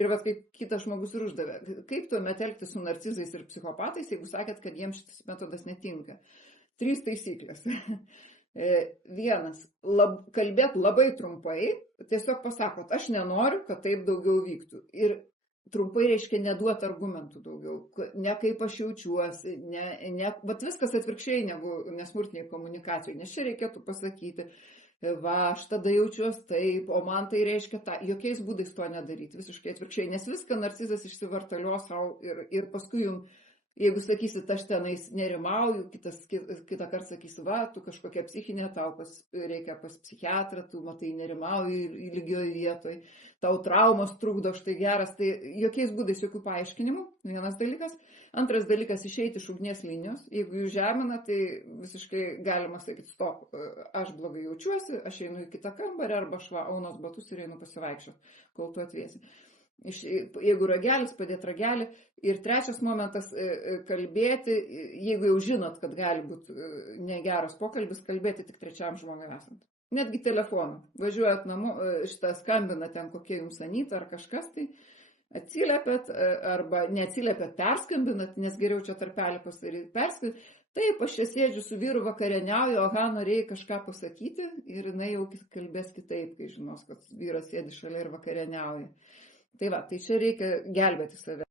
Ir vat kaip kitas žmogus ir uždavė, kaip tuomet elgtis su narcizais ir psichopatais, jeigu sakėt, kad jiems šitas metodas netinka. 3 taisyklės. Vienas, kalbėt labai trumpai, tiesiog pasakot, aš nenoriu, kad taip daugiau vyktų. Ir trumpai reiškia neduoti argumentų daugiau, ne kaip aš jaučiuosi, vat viskas atvirkščiai negu nesmurtiniai komunikacijai, nes čia reikėtų pasakyti, va, aš tada jaučiuosi taip, o man tai reiškia tą, jokiais būdais to nedaryti, visiškai atvirkščiai, nes viską narcizas išsivartalios savo ir paskui jums, jeigu sakysit, aš tenais nerimauju, kitą kartą sakysi, va, tu kažkokia psichinė, tau reikia pas psichiatrą, tu matai nerimauju lygioj vietoj, tau traumos trukdo, štai geras, tai jokiais būdais jokių paaiškinimų, vienas dalykas. Antras dalykas, išeiti iš ugnies linijos, jeigu jūs žemina, tai visiškai galima sakyti, stop, aš blogai jaučiuosi, aš einu į kitą kambarį, arba aš aunos batus ir einu pasivaikščioti, kol tu atviesi. Jeigu ragelis, padėti ragelį. Ir trečias momentas - kalbėti, jeigu jau žinot, kad gali būti negeras pokalbis, kalbėti tik trečiam žmogui esant. Netgi telefonu. Važiuojat namo, skambina ten kokie jums Anyta ar kažkas, tai atsiliepėt, arba neatsiliepėt, perskambinat, nes geriau čia tarpelį pasidaryti. Perskambinat. Taip, aš čia sėdžiu su vyru vakarieniauju, oha, norėjai kažką pasakyti ir jinai jau kalbės kitaip, kai žinos, kad vyras sėdi šalia ir vakarieniauja. Tai va, tai čia reikia gelbėti save.